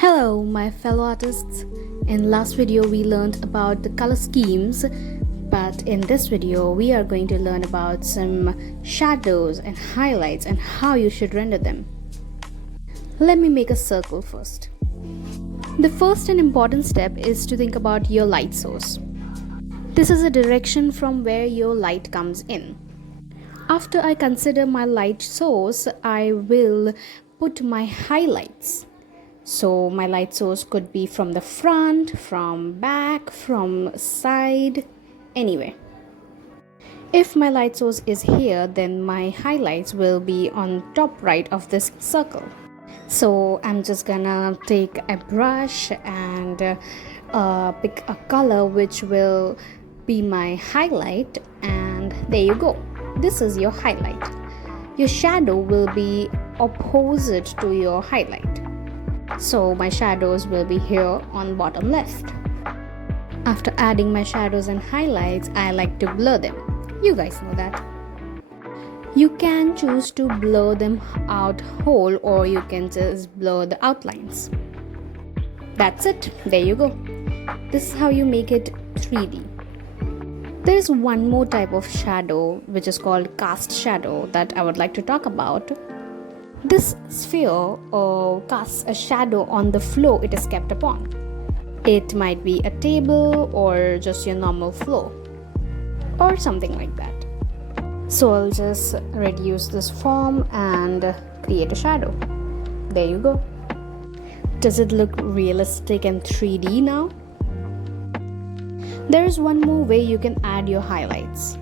Hello my fellow artists. In last video we learned about the color schemes, but in this video we are going to learn about some shadows and highlights and how you should render them. Let me make a circle first. The first and important step is to think about your light source. This is a direction from where your light comes in. After I consider my light source, I will put my highlights. So my light source could be from the front, from back, from side, anywhere. If my light source is here, then my highlights will be on top right of this circle. So I'm just gonna take a brush and pick a color which will be my highlight, and there you go. This is your highlight. Your shadow will be opposite to your highlight. So my shadows will be here on bottom left. After adding my shadows and highlights, I like to blur them. You guys know that. You can choose to blur them out whole, or you can just blur the outlines. That's it. There you go. This is how you make it 3D. There is one more type of shadow which is called cast shadow that I would like to talk about. This sphere casts a shadow on the floor it is kept upon. It might be a table or just your normal floor or something like that. So I'll just reduce this form and create a shadow. There you go. Does it look realistic and 3D now? There is one more way you can add your highlights.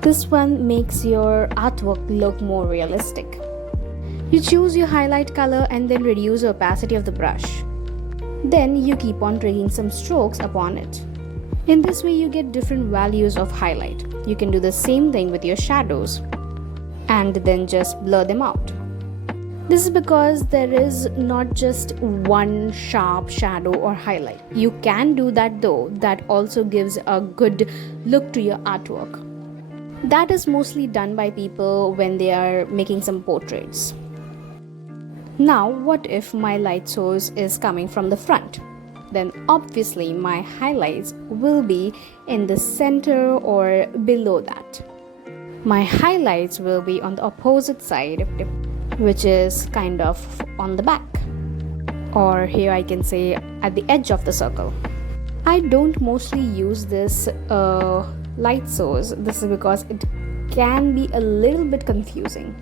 This one makes your artwork look more realistic. You choose your highlight color and then reduce the opacity of the brush. Then you keep on dragging some strokes upon it. In this way you get different values of highlight. You can do the same thing with your shadows and then just blur them out. This is because there is not just one sharp shadow or highlight. You can do that though. That also gives a good look to your artwork. That is mostly done by people when they are making some portraits. Now, what if my light source is coming from the front? Then obviously my highlights will be in the center or below that. My highlights will be on the opposite side, which is kind of on the back. Or here I can say at the edge of the circle. I don't mostly use this light source. This is because it can be a little bit confusing.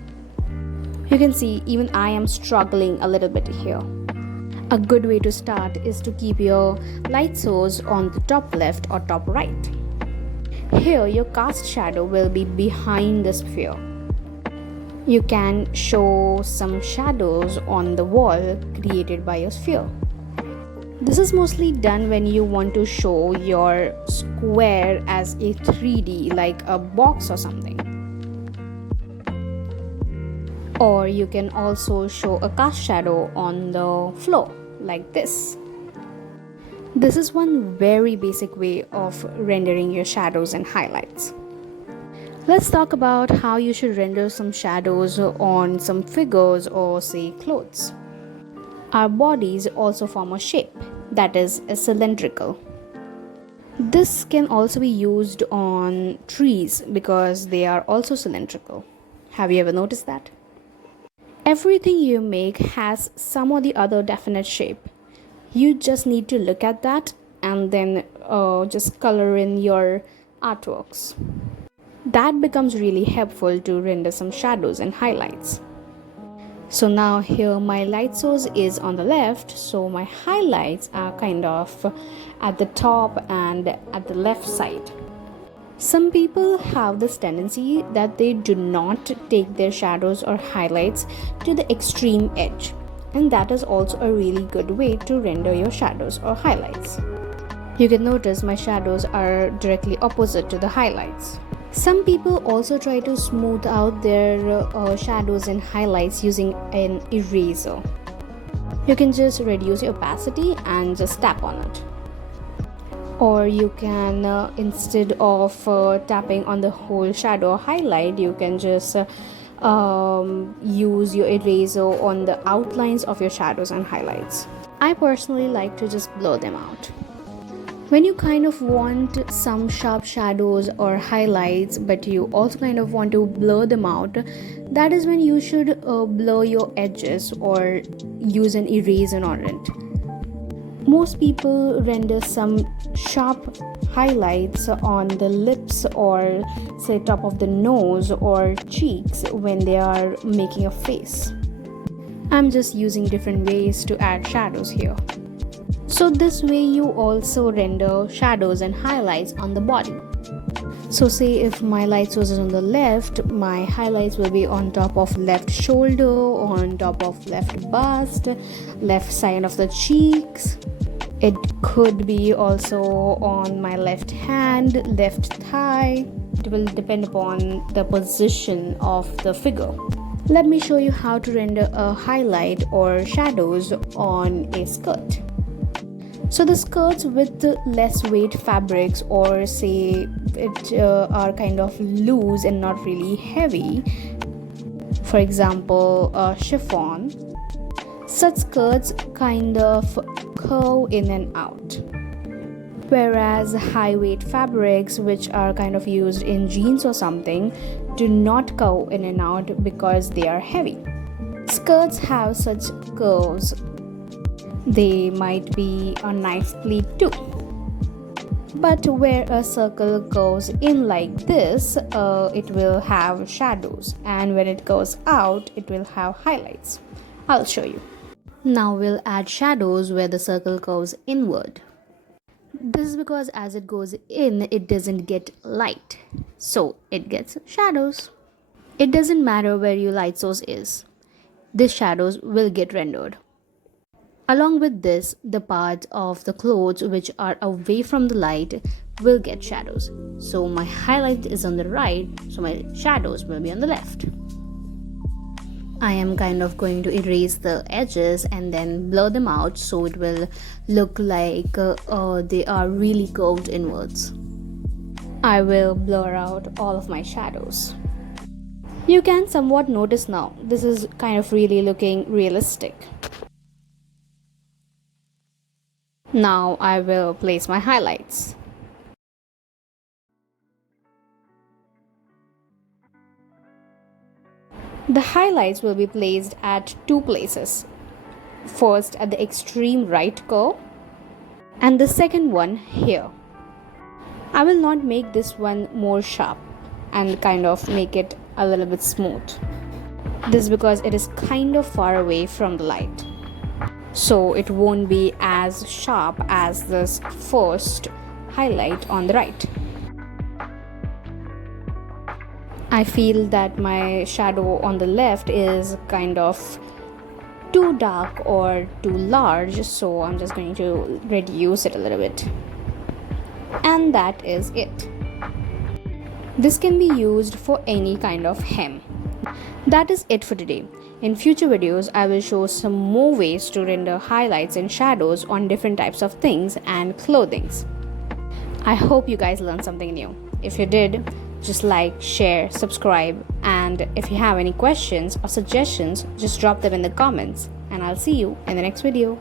You can see even I am struggling a little bit here. A good way to start is to keep your light source on the top left or top right. Here your cast shadow will be behind the sphere. You can show some shadows on the wall created by your sphere. This is mostly done when you want to show your square as a 3D, like a box or something. Or you can also show a cast shadow on the floor like this. This is one very basic way of rendering your shadows and highlights. Let's talk about how you should render some shadows on some figures or say clothes. Our bodies also form a shape that is cylindrical. This can also be used on trees because they are also cylindrical. Have you ever noticed that? Everything you make has some or the other definite shape. You just need to look at that and then just color in your artworks. That becomes really helpful to render some shadows and highlights. So now here my light source is on the left, so my highlights are kind of at the top and at the left side. Some people have this tendency that they do not take their shadows or highlights to the extreme edge, and that is also a really good way to render your shadows or highlights. You can notice my shadows are directly opposite to the highlights. Some people also try to smooth out their shadows and highlights using an eraser. You can just reduce your opacity and just tap on it. Or you can, instead of tapping on the whole shadow or highlight, you can just use your eraser on the outlines of your shadows and highlights. I personally like to just blur them out. When you kind of want some sharp shadows or highlights, but you also kind of want to blur them out, that is when you should blur your edges or use an eraser on it. Most people render some sharp highlights on the lips or say top of the nose or cheeks when they are making a face. I'm just using different ways to add shadows here. So this way you also render shadows and highlights on the body. So say if my light source is on the left, my highlights will be on top of left shoulder, on top of left bust, left side of the cheeks. It could be also on my left hand, left thigh. It will depend upon the position of the figure. Let me show you how to render a highlight or shadows on a skirt. So the skirts with less weight fabrics, or say it are kind of loose and not really heavy, for example chiffon, such skirts kind of curve in and out, whereas high weight fabrics which are kind of used in jeans or something do not curve in and out because they are heavy. Skirts have such curves. They might be a knife pleat too. But where a circle goes in like this, it will have shadows, and when it goes out, it will have highlights. I'll show you. Now we'll add shadows where the circle goes inward. This is because as it goes in, it doesn't get light, so it gets shadows. It doesn't matter where your light source is. These shadows will get rendered. Along with this, the parts of the clothes which are away from the light will get shadows. So my highlight is on the right, so my shadows will be on the left. I am kind of going to erase the edges and then blur them out so it will look like they are really curved inwards. I will blur out all of my shadows. You can somewhat notice now, this is kind of really looking realistic. Now I will place my highlights. The highlights will be placed at two places. First at the extreme right curve and the second one here. I will not make this one more sharp and kind of make it a little bit smooth. This is because it is kind of far away from the light, so it won't be as sharp as this first highlight on the right. I feel that my shadow on the left is kind of too dark or too large, so I'm just going to reduce it a little bit. And that is it. This can be used for any kind of hem. That is it for today. In future videos, I will show some more ways to render highlights and shadows on different types of things and clothings. I hope you guys learned something new. If you did, just like, share, subscribe, and if you have any questions or suggestions, just drop them in the comments, and I'll see you in the next video.